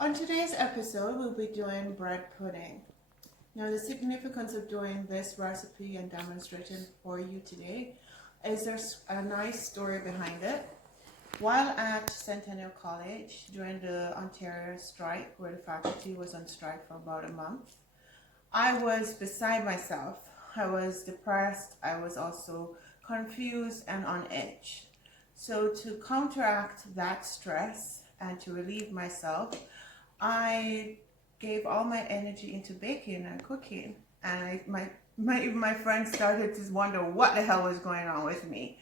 On today's episode, we'll be doing bread pudding. Now, the significance of doing this recipe and demonstrating for you today is there's a nice story behind it. While at Centennial College during the Ontario strike, where the faculty was on strike for about a month, I was beside myself. I was depressed. I was also confused and on edge. So to counteract that stress and to relieve myself, I gave all my energy into baking and cooking, and my friends started to wonder what the hell was going on with me.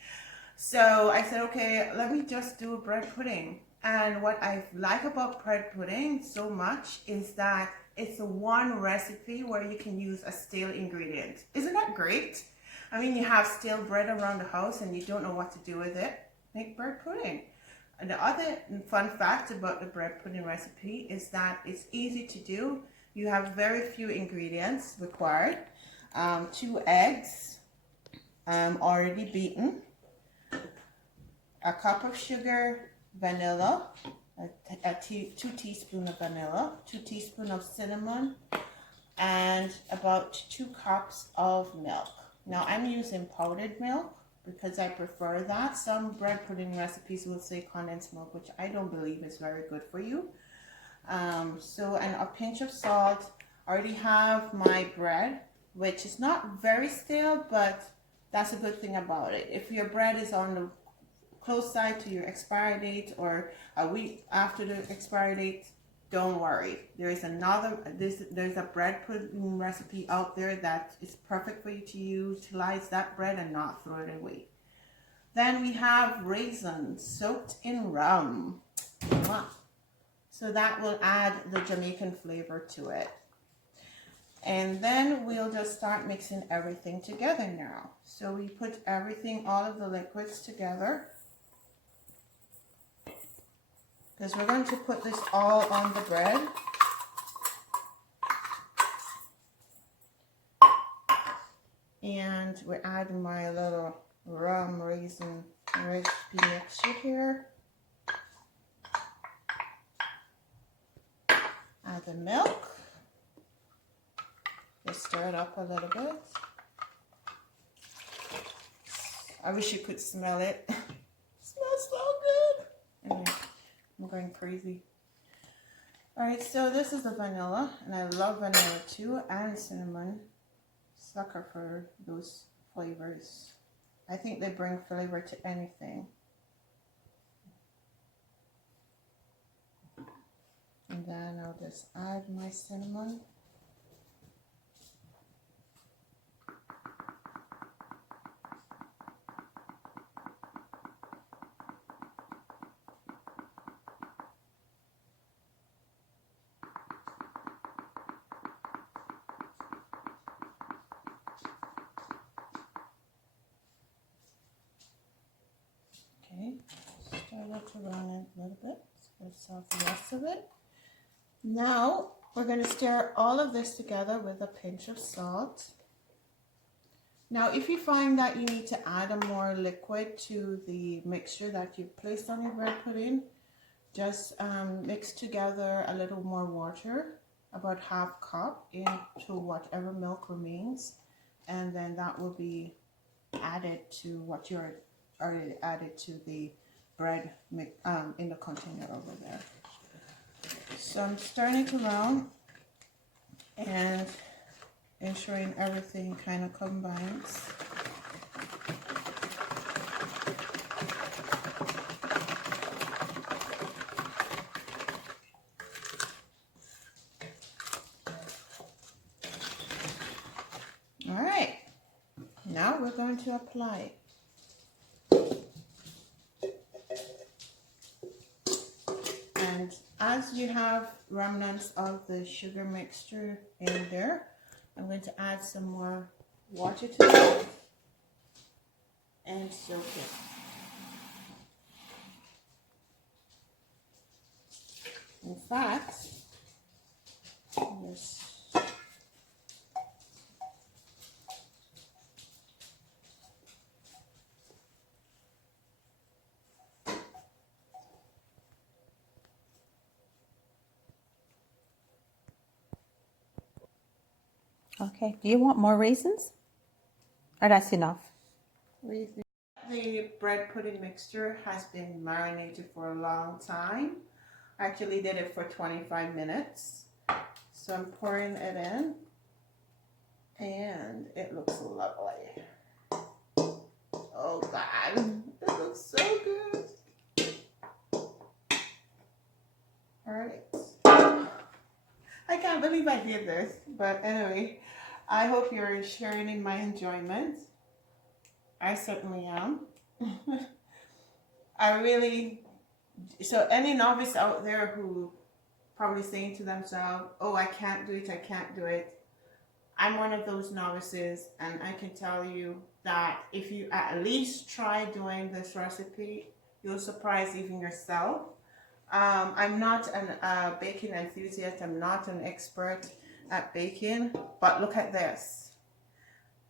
So I said, okay, let me just do a bread pudding. And what I like about bread pudding so much is that it's a one recipe where you can use a stale ingredient. Isn't that great? I mean, you have stale bread around the house and you don't know what to do with it. Make bread pudding. And the other fun fact about the bread pudding recipe is that it's easy to do. You have very few ingredients required. 2 eggs already beaten, a cup of sugar, vanilla, 2 teaspoons of vanilla, 2 teaspoons of cinnamon, and about 2 cups of milk. Now I'm using powdered milk because I prefer that. Some bread pudding recipes will say condensed milk, which I don't believe is very good for you. And a pinch of salt. I already have my bread, which is not very stale, but that's a good thing about it. If your bread is on the close side to your expiry date or a week after the expiry date, don't worry. There's a bread pudding recipe out there that is perfect for you to utilize that bread and not throw it away. Then we have raisins soaked in rum. So that will add the Jamaican flavor to it. And then we'll just start mixing everything together now. So we put everything, all of the liquids together, because we're going to put this all on the bread. And we're adding my little rum raisin recipe mixture here. Add the milk. Just stir it up a little bit. I wish you could smell it. It smells so good. Anyway, I'm going crazy. Alright, so this is the vanilla, and I love vanilla too, and cinnamon. Sucker for those flavors. I think they bring flavor to anything. And then I'll just add my cinnamon. Okay, stir it around a little bit. Let's off the rest of it. Now we're going to stir all of this together with a pinch of salt. Now if you find that you need to add a more liquid to the mixture that you've placed on your bread pudding, just mix together a little more water, about ½ cup, into whatever milk remains, and then that will be added to what you already added to the bread in the container over there. So I'm stirring it around and ensuring everything kind of combines. All right, now we're going to apply it. And as you have remnants of the sugar mixture in there, I'm going to add some more water to it and soak it. In fact, this Okay. Do you want more raisins? Or that's enough? What do you think? The bread pudding mixture has been marinated for a long time. I actually did it for 25 minutes. So I'm pouring it in and it looks lovely. Oh God, it looks so good. All right. I can't believe I did this, but anyway, I hope you're sharing in my enjoyment. I certainly am. So any novice out there who probably saying to themselves, oh, I can't do it, I can't do it. I'm one of those novices, and I can tell you that if you at least try doing this recipe, you'll surprise even yourself. I'm not a baking enthusiast. I'm not an expert at baking, but look at this.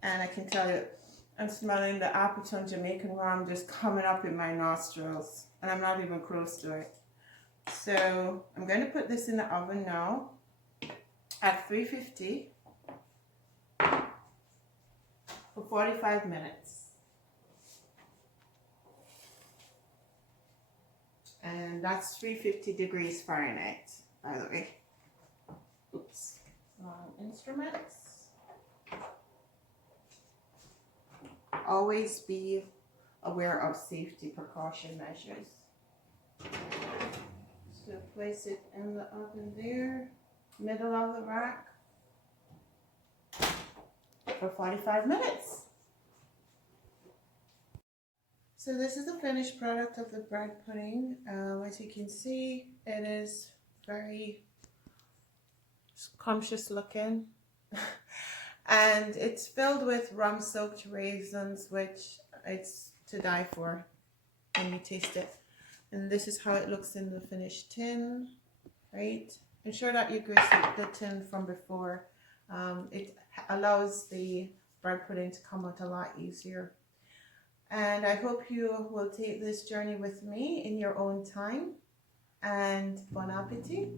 And I can tell you, I'm smelling the Appleton Jamaican Rum just coming up in my nostrils, and I'm not even close to it. So I'm going to put this in the oven now at 350 for 45 minutes. And that's 350 degrees Fahrenheit, by the way. Oops. Instruments. Always be aware of safety precaution measures. So place it in the oven there, middle of the rack, for 45 minutes. So this is the finished product of the bread pudding. As you can see, it is very scrumptious looking. And it's filled with rum soaked raisins, which it's to die for when you taste it. And this is how it looks in the finished tin, right? Ensure that you grease the tin from before. It allows the bread pudding to come out a lot easier. And I hope you will take this journey with me in your own time. And bon appetit.